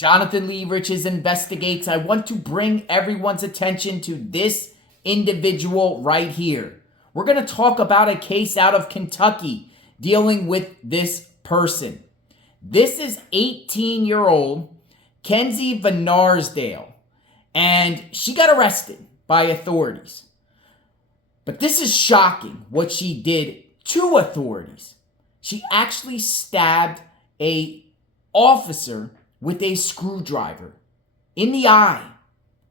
Jonathan Lee Riches Investigates. I want to bring everyone's attention to this individual right here. We're going to talk about a case out of Kentucky dealing with this person. This is 18-year-old Kenzie Vanarsdale, and she got arrested by authorities. But this is shocking what she did to authorities. She actually stabbed an officer with a screwdriver in the eye.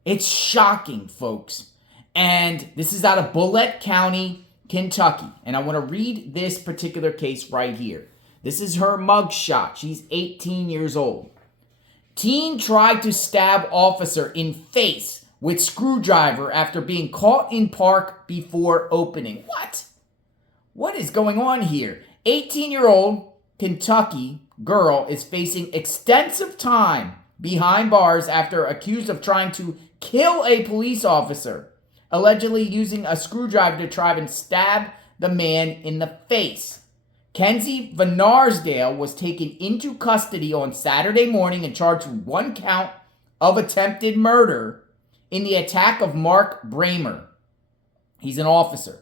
It's shocking, folks. And this is out of Bullitt County, Kentucky. And I want to read this particular case right here. This is her mugshot. She's 18 years old. Teen tried to stab officer in face with screwdriver after being caught in park before opening. What? What is going on here? 18-year-old Kentucky girl is facing extensive time behind bars after accused of trying to kill a police officer, allegedly using a screwdriver to try and stab the man in the face. Kenzie Vanarsdale was taken into custody on Saturday morning and charged with 1 count of attempted murder in the attack of Mark Bramer. He's an officer.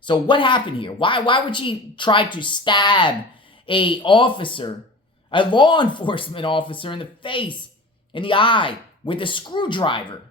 So what happened here? Why would she try to stab a law enforcement officer in the face, in the eye, with a screwdriver?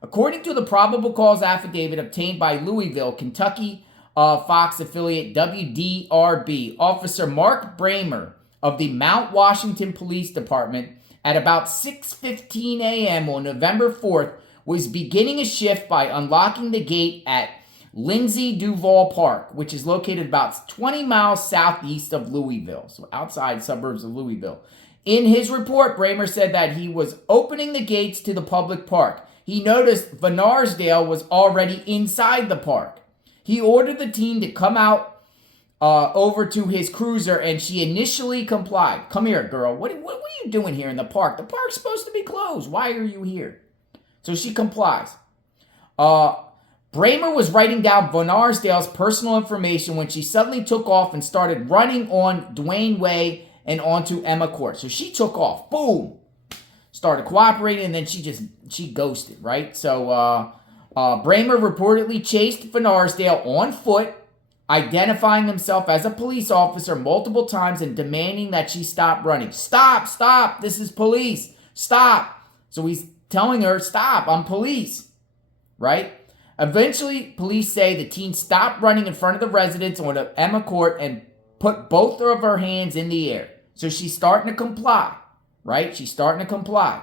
According to the probable cause affidavit obtained by Louisville, Kentucky Fox affiliate WDRB, Officer Mark Bramer of the Mount Washington Police Department at about 6:15 a.m. on November 4th was beginning a shift by unlocking the gate at Lindsay Duval Park, which is located about 20 miles southeast of Louisville, so outside suburbs of Louisville. In his report, Bramer said that he was opening the gates to the public park. He noticed Vanarsdale was already inside the park. He ordered the teen to come out over to his cruiser, and she initially complied. Come here, girl. What are you doing here in the park? The park's supposed to be closed. Why are you here? So she complies. Bramer was writing down Vanarsdale's personal information when she suddenly took off and started running on Dwayne Way and onto Emma Court. So she took off. Boom. Started cooperating, and then she ghosted, right? So Bramer reportedly chased Vanarsdale on foot, identifying himself as a police officer multiple times and demanding that she stop running. Stop, this is police, stop. So he's telling her, stop, I'm police, right? Eventually, police say the teen stopped running in front of the residence on Emma Court and put both of her hands in the air. So she's starting to comply, right? She's starting to comply.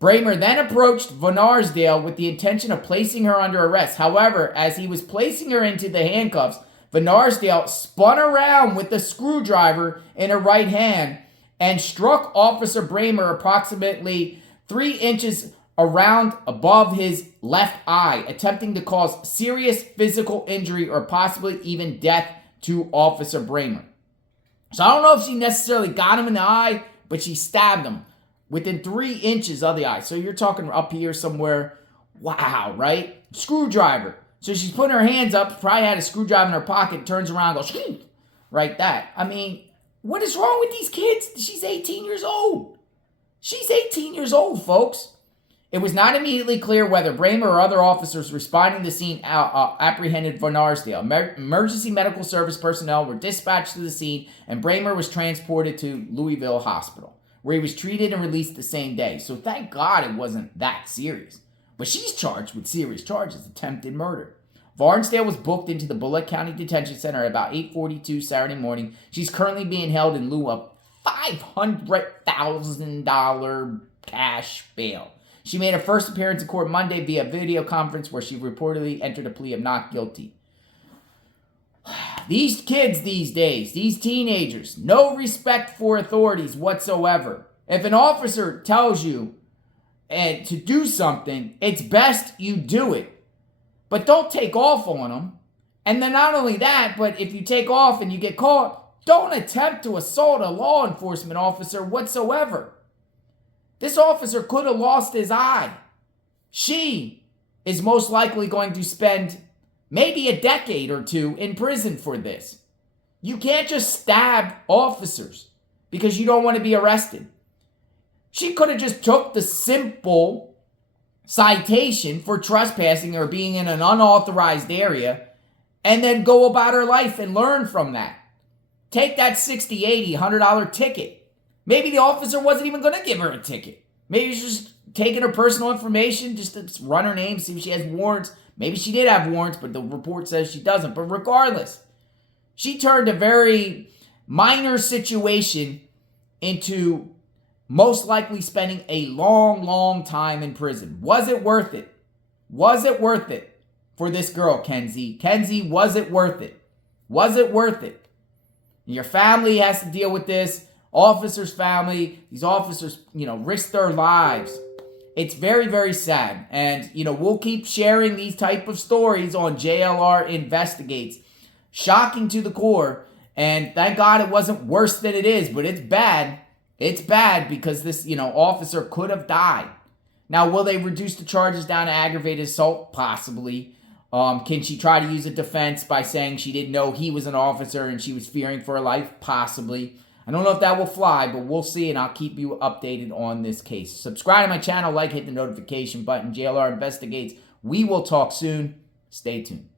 Bramer then approached Vanarsdale with the intention of placing her under arrest. However, as he was placing her into the handcuffs, Vanarsdale spun around with the screwdriver in her right hand and struck Officer Bramer approximately 3 inches around above his left eye, attempting to cause serious physical injury or possibly even death to Officer Bramer. So I don't know if she necessarily got him in the eye, but she stabbed him within 3 inches of the eye. So you're talking up here somewhere. Wow, right? Screwdriver. So she's putting her hands up, probably had a screwdriver in her pocket, turns around, goes, right that. I mean, what is wrong with these kids? She's 18 years old. She's 18 years old, folks. It was not immediately clear whether Bramer or other officers responding to the scene apprehended Vanarsdale. Emergency medical service personnel were dispatched to the scene, and Bramer was transported to Louisville Hospital, where he was treated and released the same day. So thank God it wasn't that serious. But she's charged with serious charges, attempted murder. Vanarsdale was booked into the Bullitt County Detention Center at about 8:42 Saturday morning. She's currently being held in lieu of $500,000 cash bail. She made her first appearance in court Monday via video conference, where she reportedly entered a plea of not guilty. These kids these days, these teenagers, no respect for authorities whatsoever. If an officer tells you to do something, it's best you do it. But don't take off on them. And then not only that, but if you take off and you get caught, don't attempt to assault a law enforcement officer whatsoever. This officer could have lost his eye. She is most likely going to spend maybe a decade or two in prison for this. You can't just stab officers because you don't want to be arrested. She could have just took the simple citation for trespassing or being in an unauthorized area and then go about her life and learn from that. Take that $60, $80, $100 ticket. Maybe the officer wasn't even going to give her a ticket. Maybe she's just taking her personal information just to run her name, see if she has warrants. Maybe she did have warrants, but the report says she doesn't. But regardless, she turned a very minor situation into most likely spending a long, long time in prison. Was it worth it? Was it worth it for this girl, Kenzie? Kenzie, was it worth it? Was it worth it? Your family has to deal with this. Officers' family. These officers, risk their lives. It's very, very sad. And, we'll keep sharing these type of stories on JLR Investigates. Shocking to the core. And thank God it wasn't worse than it is. But it's bad. It's bad because this, officer could have died. Now, will they reduce the charges down to aggravated assault? Possibly. Can she try to use a defense by saying she didn't know he was an officer and she was fearing for her life? Possibly. I don't know if that will fly, but we'll see, and I'll keep you updated on this case. Subscribe to my channel, hit the notification button. JLR Investigates. We will talk soon. Stay tuned.